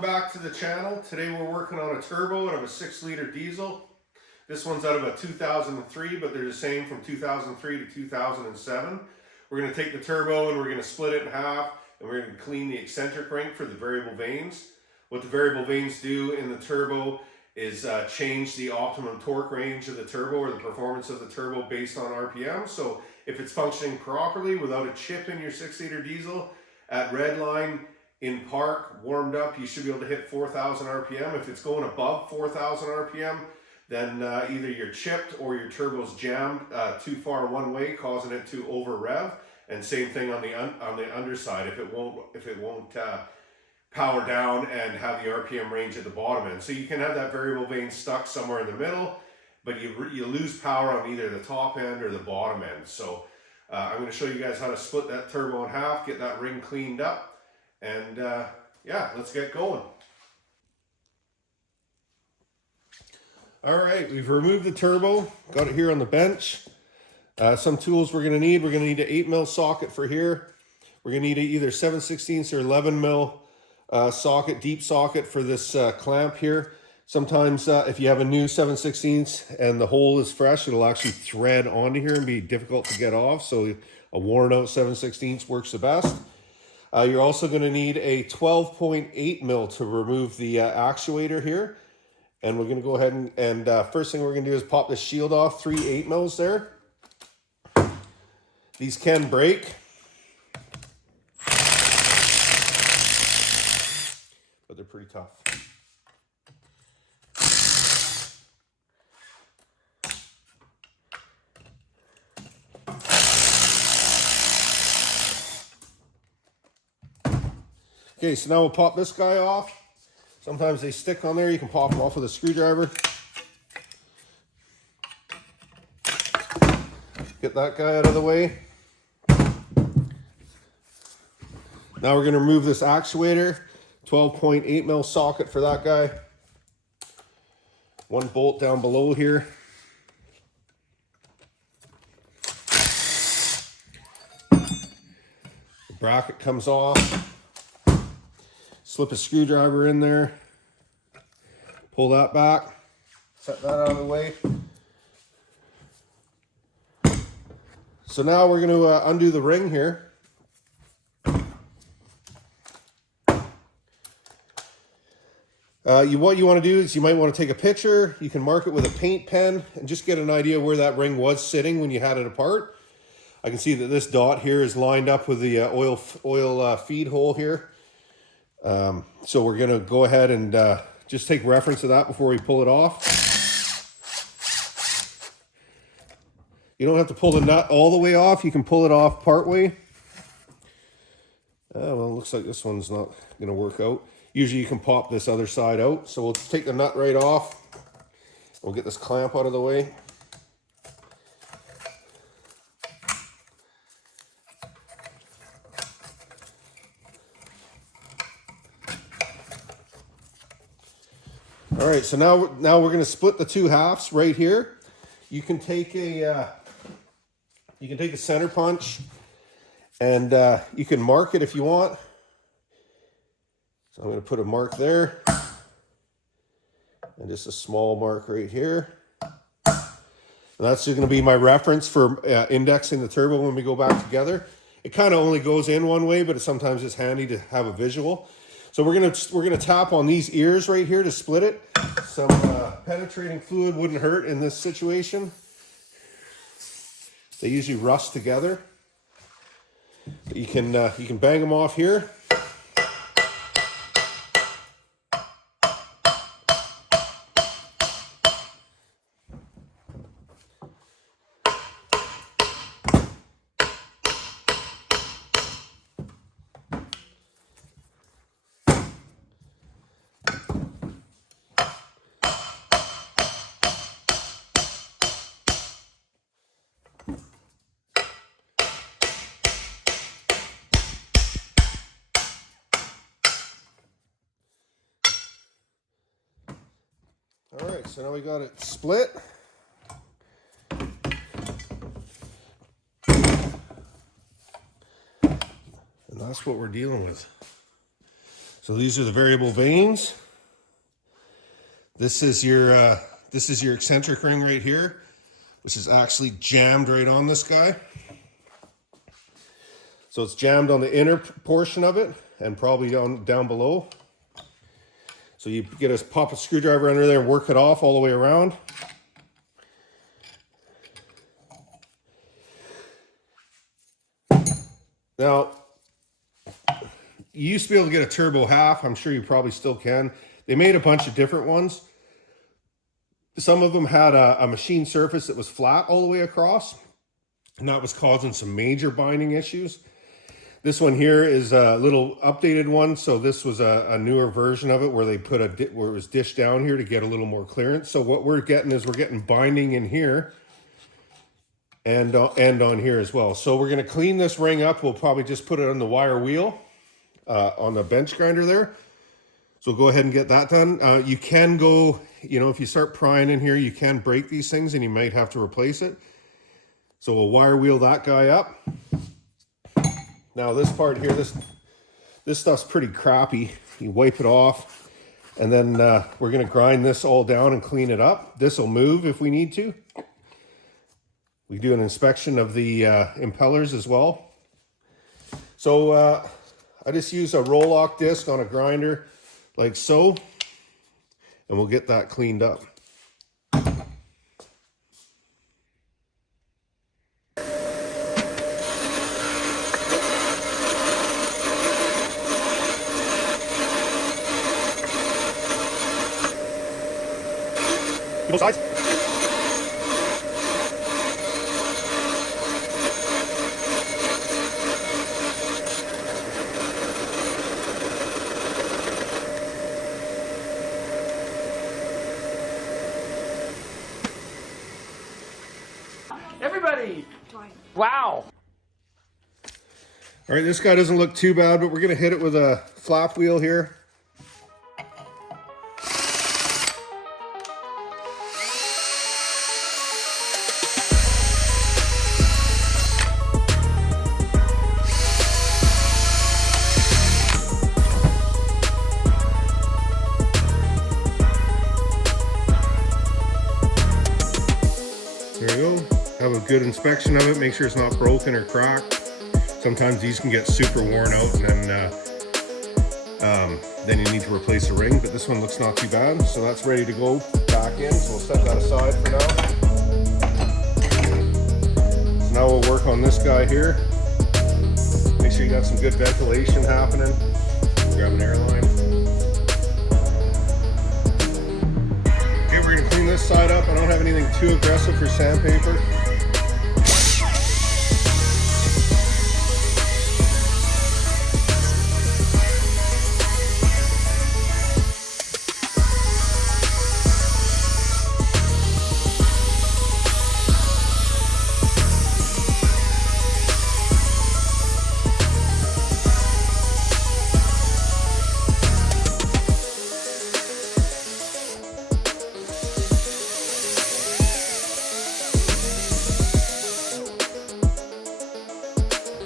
welcome back to the channel. Today we're working on a turbo out of a 6-liter diesel. This one's out of a 2003, but they're the same from 2003 to 2007. We're going to take the turbo and we're going to split it in half, and we're going to clean the eccentric ring for the variable vanes. What the variable vanes do in the turbo is change the optimum torque range of the turbo, or the performance of the turbo, based on RPM. So if it's functioning properly without a chip in your 6-liter diesel at red line, in park, warmed up, you should be able to hit 4,000 RPM. If it's going above 4,000 RPM, then either you're chipped or your turbo's jammed too far one way, causing it to over rev. And same thing on the underside, if it won't power down and have the RPM range at the bottom end. So you can have that variable vane stuck somewhere in the middle, but you lose power on either the top end or the bottom end. So I'm going to show you guys how to split that turbo in half, get that ring cleaned up. And yeah, let's get going. All right, we've removed the turbo, got it here on the bench. Some tools we're going to need an 8mm socket for here. We're going to need either 7/16 or 11mm socket, deep socket for this clamp here. Sometimes if you have a new 7/16 and the hole is fresh, it'll actually thread onto here and be difficult to get off. So a worn out 7/16 works the best. You're also going to need a 12.8mm to remove the actuator here. And we're going to go ahead and first thing we're going to do is pop the shield off, 3 8mm there. These can break, but they're pretty tough. Okay, so now we'll pop this guy off. Sometimes they stick on there. You can pop them off with a screwdriver. Get that guy out of the way. Now we're going to remove this actuator. 12.8mm socket for that guy. One bolt down below here. The bracket comes off. Slip a screwdriver in there, pull that back, set that out of the way. So now we're going to undo the ring here. What you want to do is you might want to take a picture. You can mark it with a paint pen and just get an idea where that ring was sitting when you had it apart. I can see that this dot here is lined up with the oil feed hole here. So we're going to go ahead and just take reference of that before we pull it off. You don't have to pull the nut all the way off. You can pull it off part way. Well, it looks like this one's not going to work out. Usually you can pop this other side out. So we'll take the nut right off. We'll get this clamp out of the way. All right, so now we're going to split the two halves right here. You can take a center punch, and you can mark it if you want. So I'm going to put a mark there, and just a small mark right here. And that's going to be my reference for indexing the turbo when we go back together. It kind of only goes in one way, but sometimes it's handy to have a visual. So we're gonna tap on these ears right here to split it. Some penetrating fluid wouldn't hurt in this situation. They usually rust together. You can bang them off here. All right, so now we got it split. And that's what we're dealing with. So these are the variable vanes. This is your eccentric ring right here, which is actually jammed right on this guy. So it's jammed on the inner portion of it and probably down below. So you get a pop a screwdriver under there and work it off all the way around. Now, you used to be able to get a turbo half. I'm sure you probably still can. They made a bunch of different ones. Some of them had a machine surface that was flat all the way across, and that was causing some major binding issues. This one here is a little updated one, so this was a newer version of it where they put where it was dished down here to get a little more clearance. So what we're getting is we're getting binding in here and on here as well. So we're going to clean this ring up. We'll probably just put it on the wire wheel on the bench grinder there. So go ahead and get that done. You can go, you know, if you start prying in here, you can break these things and you might have to replace it. So we'll wire wheel that guy up. Now this part here, this stuff's pretty crappy. You wipe it off, and then we're going to grind this all down and clean it up. This will move if we need to. We do an inspection of the impellers as well. So I just use a roll lock disc on a grinder like so, and we'll get that cleaned up. Both sides. Everybody! Wow! All right, this guy doesn't look too bad, but we're going to hit it with a flap wheel here. There you go. Have a good inspection of it. Make sure it's not broken or cracked. Sometimes these can get super worn out, and then you need to replace the ring. But this one looks not too bad, so that's ready to go back in. So we'll set that aside for now. So now we'll work on this guy here. Make sure you got some good ventilation happening. Grab an airline. We're going to clean this side up. I don't have anything too aggressive for sandpaper.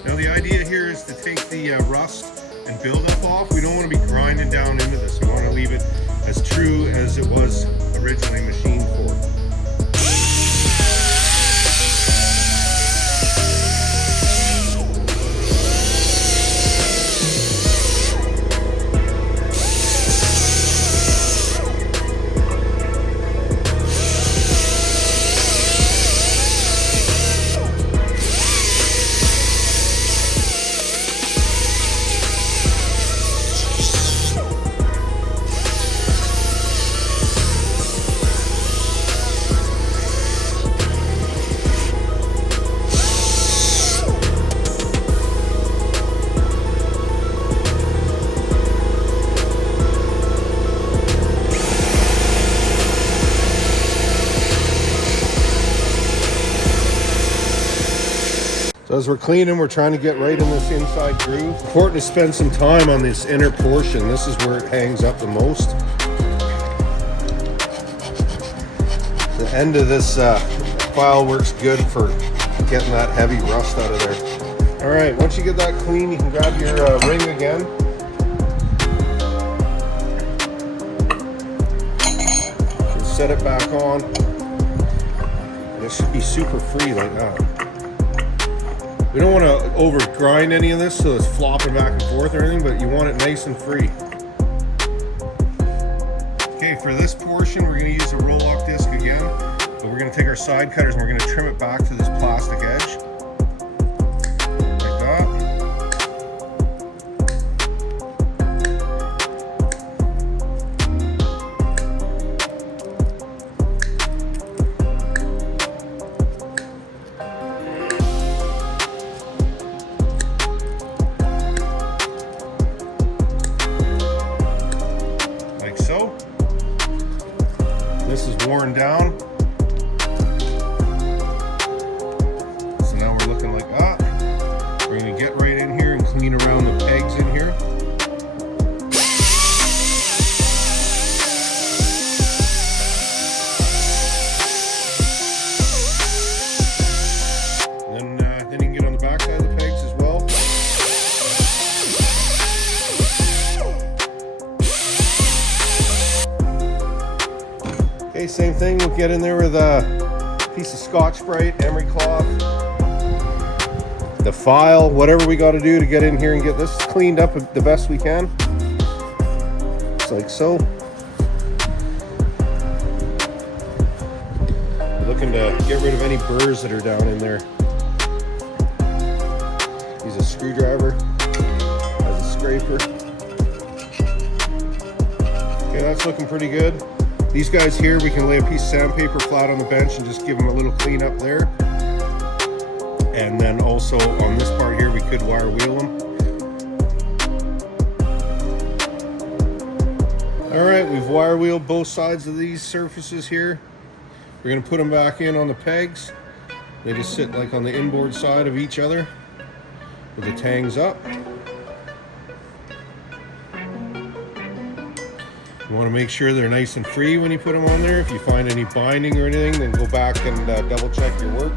Now the idea here is to take the rust and buildup off. We don't want to be grinding down into this. We want to leave it as true as it was originally machined for. So as we're cleaning, we're trying to get right in this inside groove. It's important to spend some time on this inner portion. This is where it hangs up the most. The end of this file works good for getting that heavy rust out of there. All right, once you get that clean, you can grab your ring again. set it back on. And it should be super free like that. We don't want to over grind any of this so it's flopping back and forth or anything, but you want it nice and free. Okay, for this portion we're going to use a roll lock disc again, but we're going to take our side cutters and we're going to trim it back to this plastic edge. Like that. Like so. This is worn down. So now we're looking like that. We're going to get right in here and clean around the pegs in here. And then you can get on the back side of the pegs as well. Okay, same thing. We'll get in there with a piece of Scotch-Brite, emery cloth, the file, whatever we got to do to get in here and get this cleaned up the best we can. Just like so. We're looking to get rid of any burrs that are down in there. Use a screwdriver as a scraper. Okay, that's looking pretty good. These guys here, we can lay a piece of sandpaper flat on the bench and just give them a little clean up there. And then also on this part here, we could wire wheel them. All right, we've wire wheeled both sides of these surfaces here. We're gonna put them back in on the pegs. They just sit like on the inboard side of each other with the tangs up. You want to make sure they're nice and free when you put them on there. If you find any binding or anything, then go back and double check your work.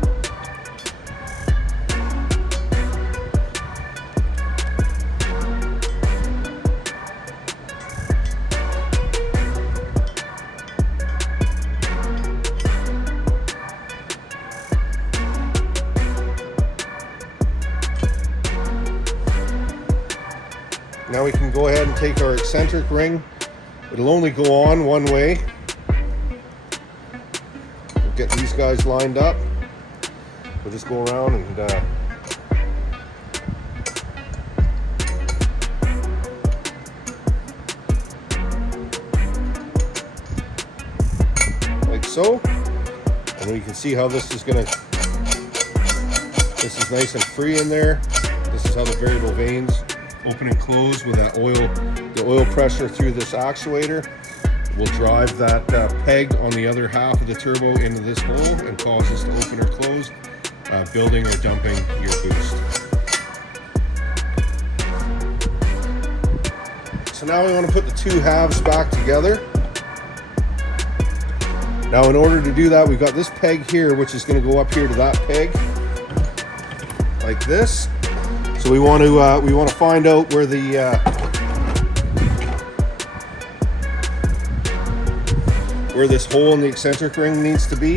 Now we can go ahead and take our eccentric ring. It'll only go on one way. We'll get these guys lined up. We'll just go around and like so. And we can see how this is nice and free in there. This is how the variable vanes open and close with that the oil pressure through this actuator will drive that peg on the other half of the turbo into this hole and cause this to open or close, building or dumping your boost. So now we want to put the two halves back together. Now in order to do that, we've got this peg here, which is going to go up here to that peg, like this. So we want to find out where where this hole in the eccentric ring needs to be.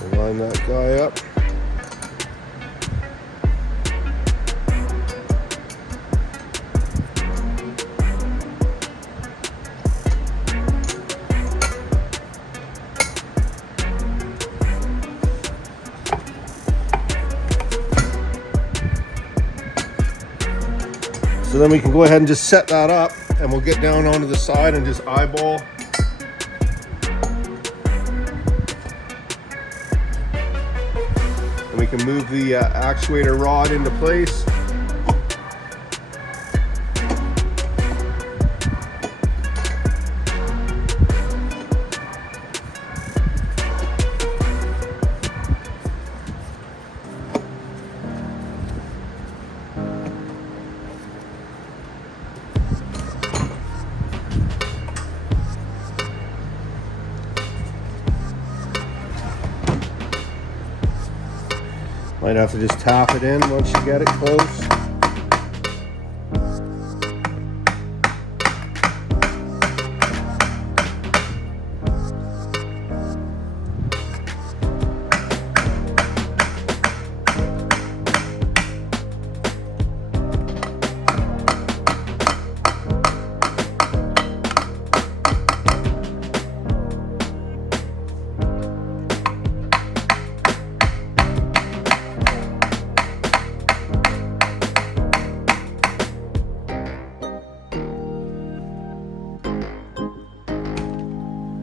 We'll line that guy up. So then we can go ahead and just set that up, and we'll get down onto the side and just eyeball. And we can move the actuator rod into place. Might have to just tap it in once you get it close.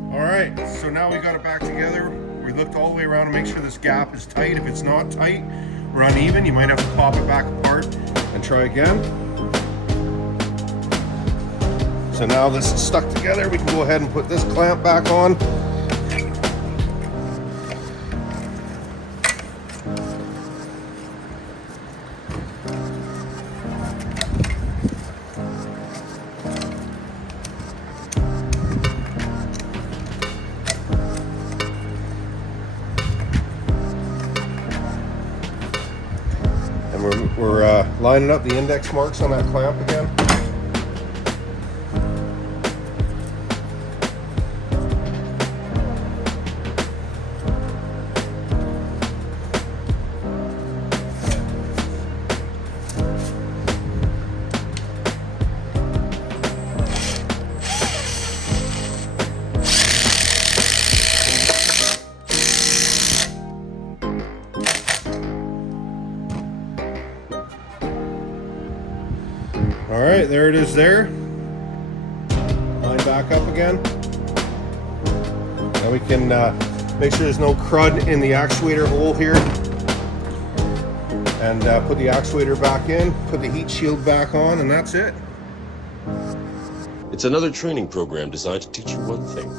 Alright, so now we got it back together. We looked all the way around to make sure this gap is tight. If it's not tight or uneven, you might have to pop it back apart and try again. So now this is stuck together, we can go ahead and put this clamp back on. And we're lining up the index marks on that clamp again. All right, there it is there. Line back up again. Now we can make sure there's no crud in the actuator hole here. And put the actuator back in, put the heat shield back on, and that's it. It's another training program designed to teach you one thing.